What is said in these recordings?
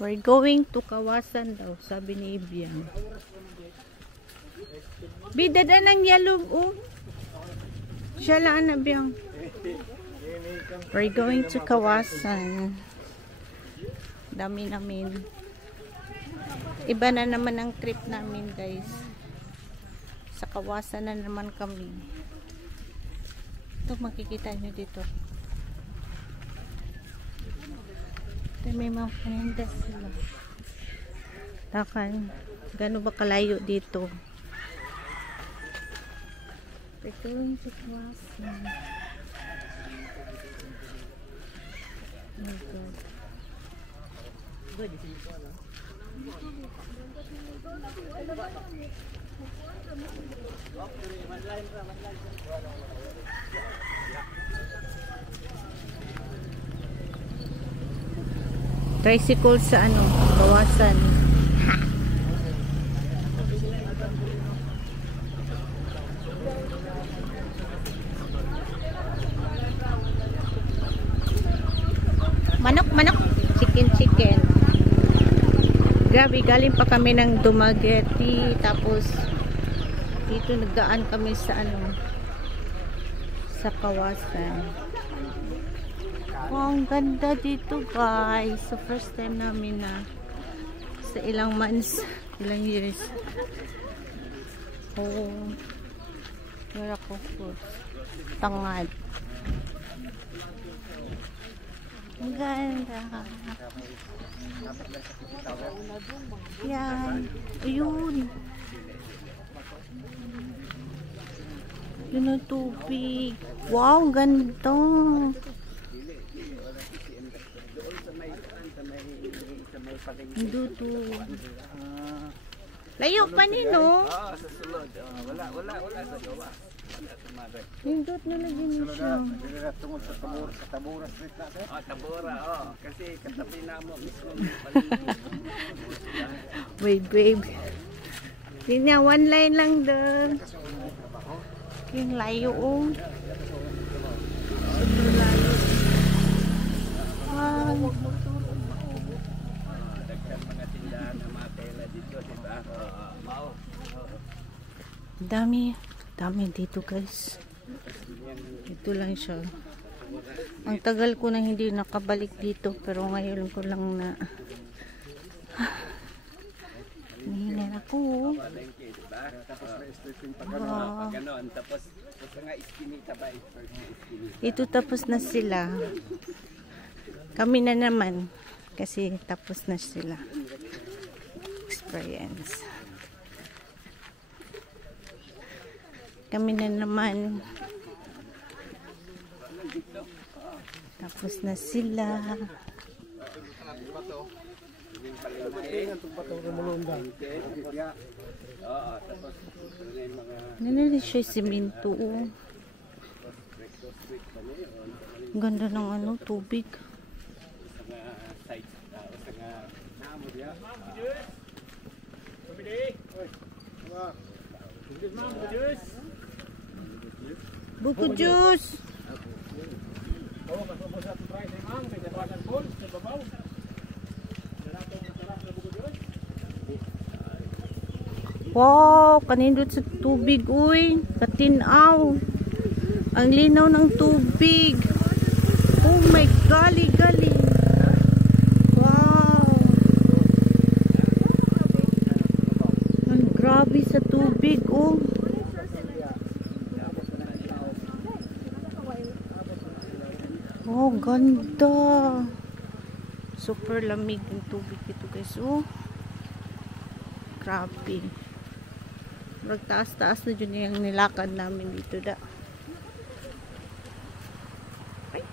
We're going to Kawasan daw, sabi ni Ibiang. Bidada ng yellow, oh. Siya lang na biyang. We're going to Kawasan. Dami namin. Iba na naman ang trip namin, guys. Sa Kawasan na naman kami. Ito, makikita nyo dito. Ito, may mga paninda sila. Takan, gano'n ba kalayo dito? We're going to Kawasan. Oh my God. Tricycle sa ano, Kawasan. Manok, chicken. Grabe, galing pa kami ng Dumaguete, tapos dito nagdaan kami sa ano, sa Kawasan. Wow, ang ganda dito, guys. So first time namin na sa ilang months, ilang years. Oh, wala ko po. Tangad. Ang ganda. Yan. Ayun. Yun ang tubig. Wow, ang ganda. Dito. Layo pa nino. Sa sulod. Wala sa gawa. Hindot na lagi niya siya. Tungod sa Tabora Street na, sir? Tabora, kasi katabi na mo mismo. Wave. Hindi niya, one line lang doon. Yung layo, oh. Super layo. Wow. Dagdag mga tindahan na mga tela dito, diba? Dami dito, guys. Ito lang siya. Ang tagal ko na hindi nakabalik dito, pero ngayon ko lang na nihinan ako. Wow. Ito tapos na sila. Kami na naman kasi tapos na sila. Experience. Kami na naman. Tapos na sila. Nanili siya simento. Ganda ng ano, tubig. Buko juice. Wow, kanindot sa tubig, uy. Katinaw. Ang linaw ng tubig. Oh my gali. Wow. Ang grabe sa tubig, oh. Oh, ganda. Super lamig ng tubig ito, guys. Oh. Grabe. Magtaas-taas na dyan yung nilakad namin dito da. Ay.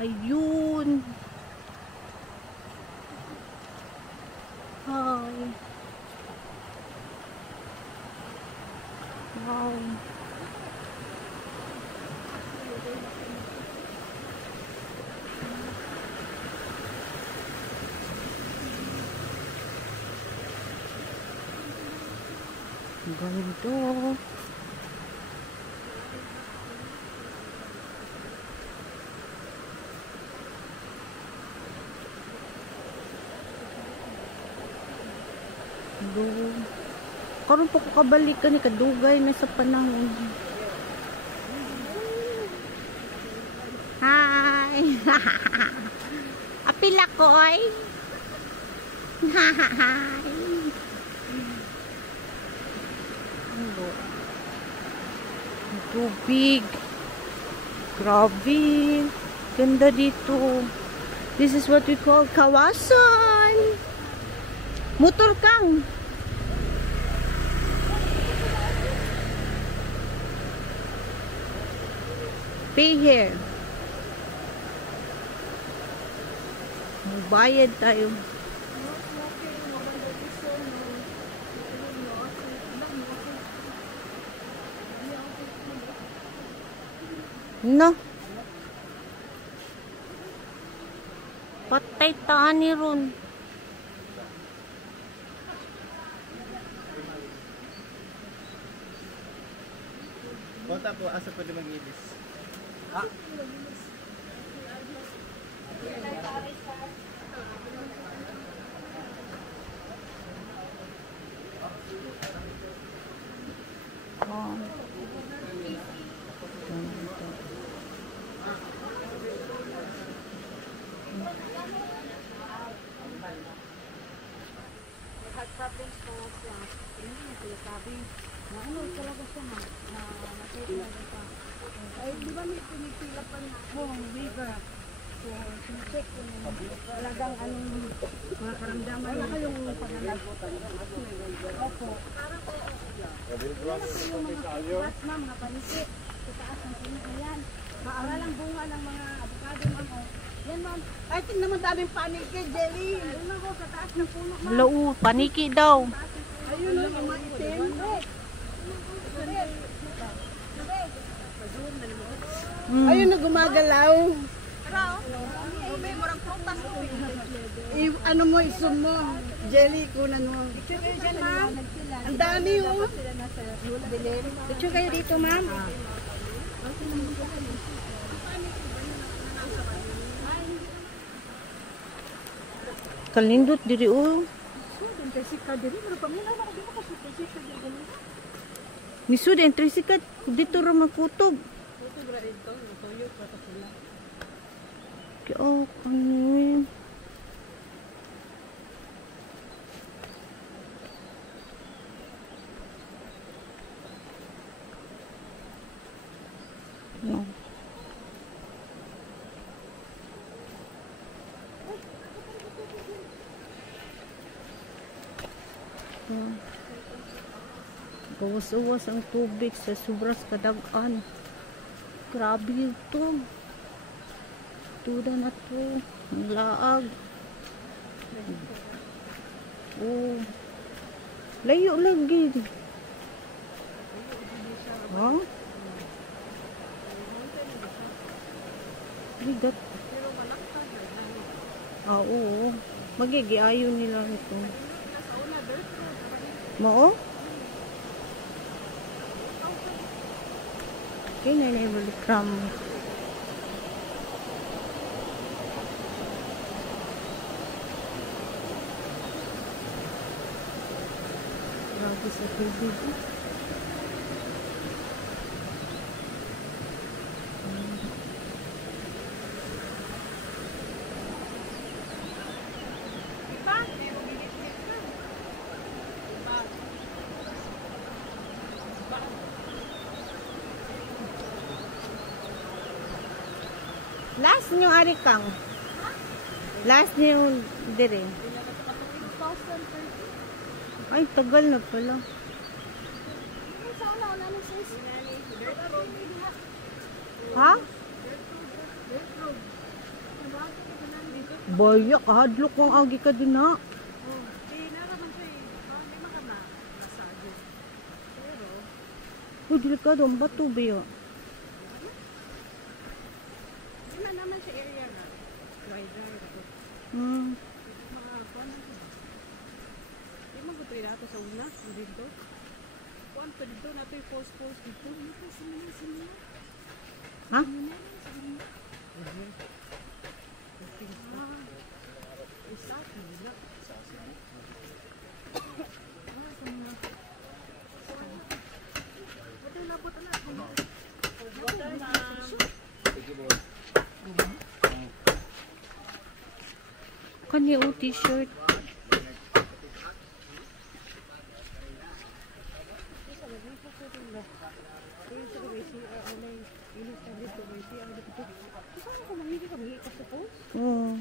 Ayun. Hi. Wow. Ganda. Do. Karon pa ko kabalik ni kadugay na sa panahon. Hi. Apila ko oy. Hi. Tubig. Grabe. Ganda dito. This is what we call kawasan. Motor kang. Pay here. Magbayad tayo. No. Patay taan ni Ron. Bota po, asa pwede mag-ibis? Ah? Oh. Ay, di ba may pinipila pa na ako ang waiver? So, sinecheck ko na talagang anong mga karamdaman. Wala kayong pananagutan. Opo. Mas ma'am, napanisi. Sa taas ng puno. Ayan. Maara lang bunga ng mga avocado, ma'am. Yan, ma'am. Ay, tingnan mo daming paniki, Jelly. Ayun ako, sa taas ng puno, ma'am. Hello, paniki daw. Ayun, yung maitim. Ayun na gumagalaw. Ano mo, isun mo. Jelly, kunan mo. Ang dami oh. Picture kayo dito, ma'am. Kalindot diri oh. Nisud ang tricycle dito ra magkutob. Oh, ano no. Bawas-bawas ang tubig sa sobras kadagan. Grabe ito. Tuda na to. Ang laag. Oh. Layo lagi. Ha? Bigat. Ah, oo. Magigiayo nila ito. Mao? Okay, na balik ram. Grabe sa tubig. Last nyo ari kang. Last nyo dire. Ay, tagal na pala. Ha? Baya, kahadlok kong agi ka din ha. Uy, delikado. Ang bato ba yun? Naman sa area na. Dry. Hmm. Di man ko tayo nato sa una. Dito. Kuan pa dito. Nato yung post dito. Simina. Ha? Kanya o t-shirt. Oo.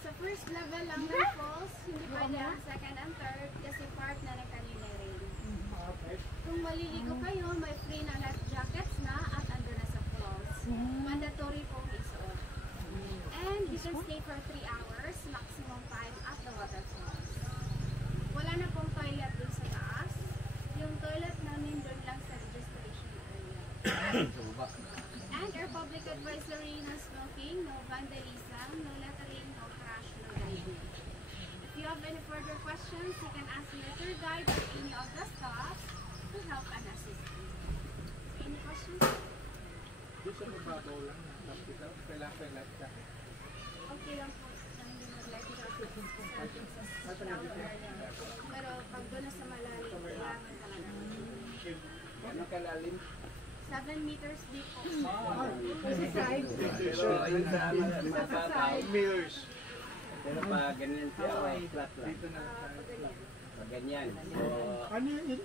Sa first level lang ng falls, hindi pwede ang second and third kasi part na ng kanina rin. Kung maliligo kayo, may free na life jackets na at ando na sa falls. Mandatory pong isuot. And you can stay for 3 hours, maximum 5 at the waterfalls. Wala na pong toilet dun sa taas. Yung toilet namin dun lang sa registration area. And our public advisory, no smoking, no vandalism, no littering, no crash, no diving. If you have any further questions, you can ask your tour guide or any of the staff to help and assist you. Any questions? Okay lang po. Hindi mag-like sa shower area. Pero pag doon na sa malalim, kailangan talaga. Ano kalalim? 7 meters deep po. Pero ayun sa mababaw. Pero pag ganyan siya, flat lang. Pag ganyan. So, Ano yun?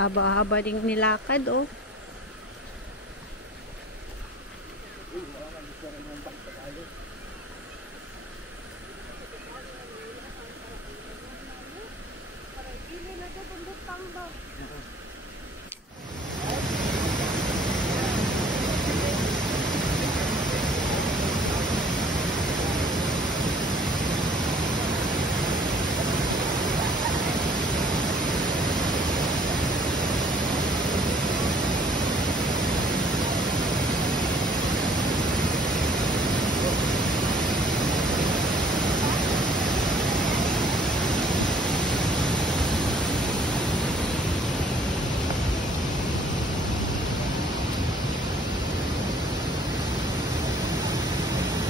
Haba-haba ding nilakad, oh.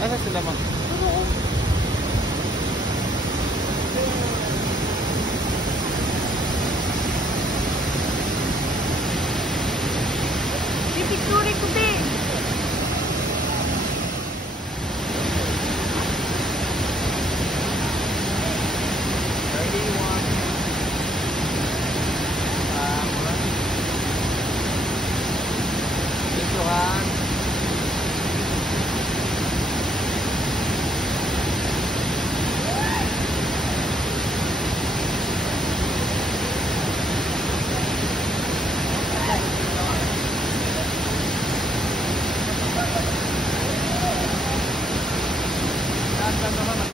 Ano sila ma? Pipicture ko din.